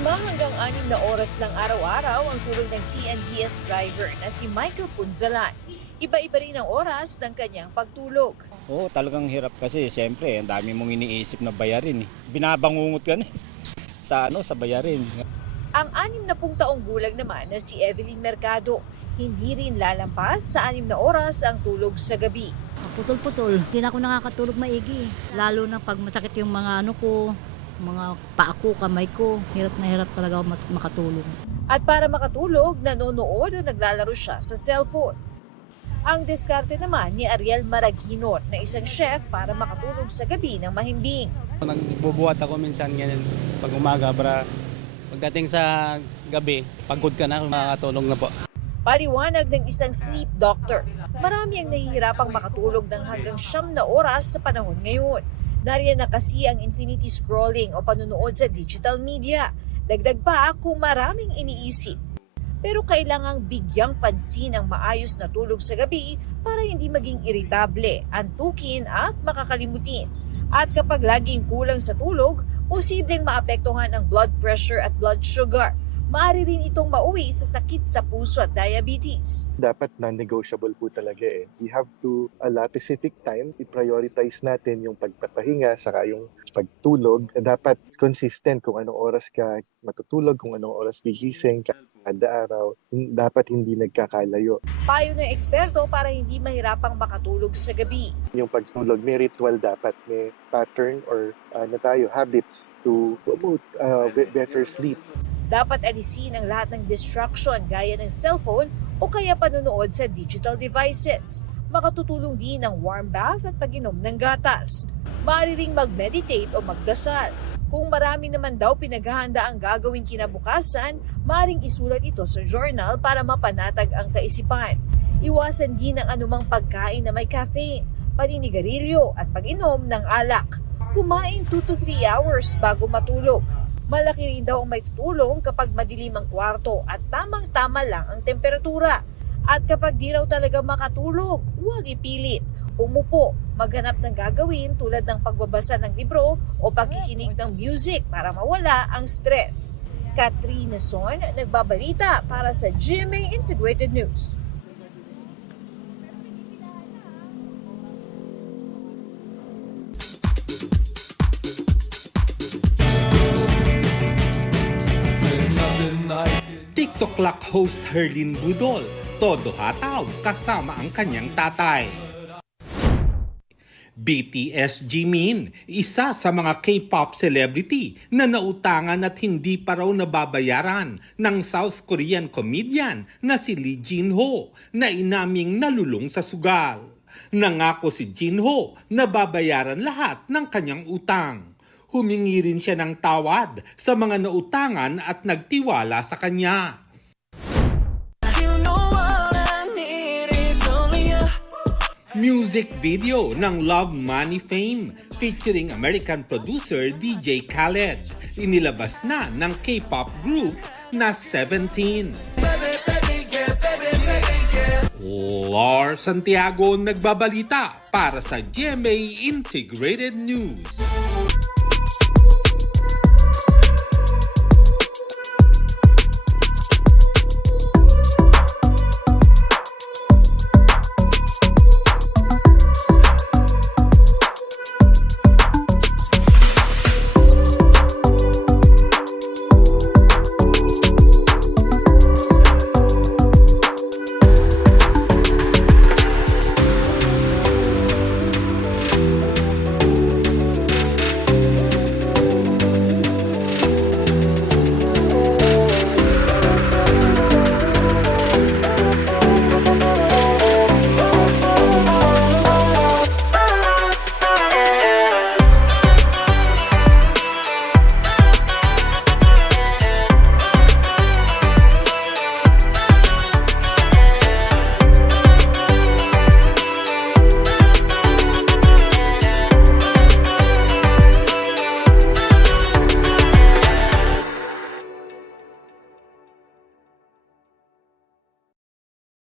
5 hanggang 6 na oras lang araw-araw ang tulog ng TNBS driver na si Michael Punzalan. Iba-iba rin ang oras ng kanyang pagtulog. Oo, talagang hirap kasi siyempre, ang dami mong iniisip na bayarin. Binabangungot ka na sa bayarin. Ang 60 taong gulang naman na si Evelyn Mercado, hindi rin lalampas sa 6 na oras ang tulog sa gabi. Putol-putol. Hindi na ako nakakatulog maigi. Lalo na pag masakit yung mga mga paa ko, kamay ko. Hirap na hirap talaga ako makatulog. At para makatulog, nanonood o naglalaro siya sa cellphone. Ang diskarte naman ni Ariel Maraguinor na isang chef para makatulog sa gabi ng mahimbing. Nagbubuhat ako minsan ganyan pag umaga para pagdating sa gabi, pagod ka na, makakatulog na po. Paliwanag ng isang sleep doctor, marami ang nahihirapang makatulog ng hanggang 9 na oras sa panahon ngayon. Nariyan na kasi ang infinity scrolling o panunood sa digital media. Dagdag pa kung maraming iniisip. Pero kailangang bigyang pansin ang maayos na tulog sa gabi para hindi maging iritable, antukin at makakalimutin. At kapag laging kulang sa tulog, posibleng maapektuhan ang blood pressure at blood sugar. Maaari rin itong mauwi sa sakit sa puso at diabetes. Dapat non-negotiable po talaga eh. We have to allot specific time, i-prioritize natin yung pagpapahinga saka yung pagtulog. Dapat consistent kung anong oras ka matutulog, kung anong oras gigising kada araw. Dapat hindi nagkakalayo. Payo ng eksperto para hindi mahirapang makatulog sa gabi. Yung pagtulog, may ritual dapat, may pattern or habits to promote better sleep. Dapat alisin ang lahat ng distraction gaya ng cellphone o kaya panonood sa digital devices. Makatutulong din ang warm bath at pag-inom ng gatas. Maaari ring mag-meditate o magdasal. Kung marami naman daw pinaghahanda ang gagawin kinabukasan, maaaring isulat ito sa journal para mapanatag ang kaisipan. Iwasan din ang anumang pagkain na may caffeine, paninigarilyo at pag-inom ng alak. Kumain 2 to 3 hours bago matulog. Malaki rin daw ang may tutulong kapag madilim ang kwarto at tamang-tama lang ang temperatura. At kapag di raw talaga makatulog, huwag ipilit. Umupo, maghanap ng gagawin tulad ng pagbabasa ng libro o pakikinig ng music para mawala ang stress. Katrina Son, nagbabalita para sa GMA Integrated News. TikTok Clock host Herlin Budol, todo hataw kasama ang kanyang tatay. BTS Jimin, isa sa mga K-pop celebrity na nautangan at hindi pa raw nababayaran ng South Korean comedian na si Lee Jin-ho na inaming nalulung sa sugal. Nangako si Jin-ho na babayaran lahat ng kanyang utang. Humingi rin siya ng tawad sa mga nautangan at nagtiwala sa kanya. Music video ng Love Money Fame featuring American producer DJ Khaled. Inilabas na ng K-pop group na 17. Lars Santiago nagbabalita para sa GMA Integrated News.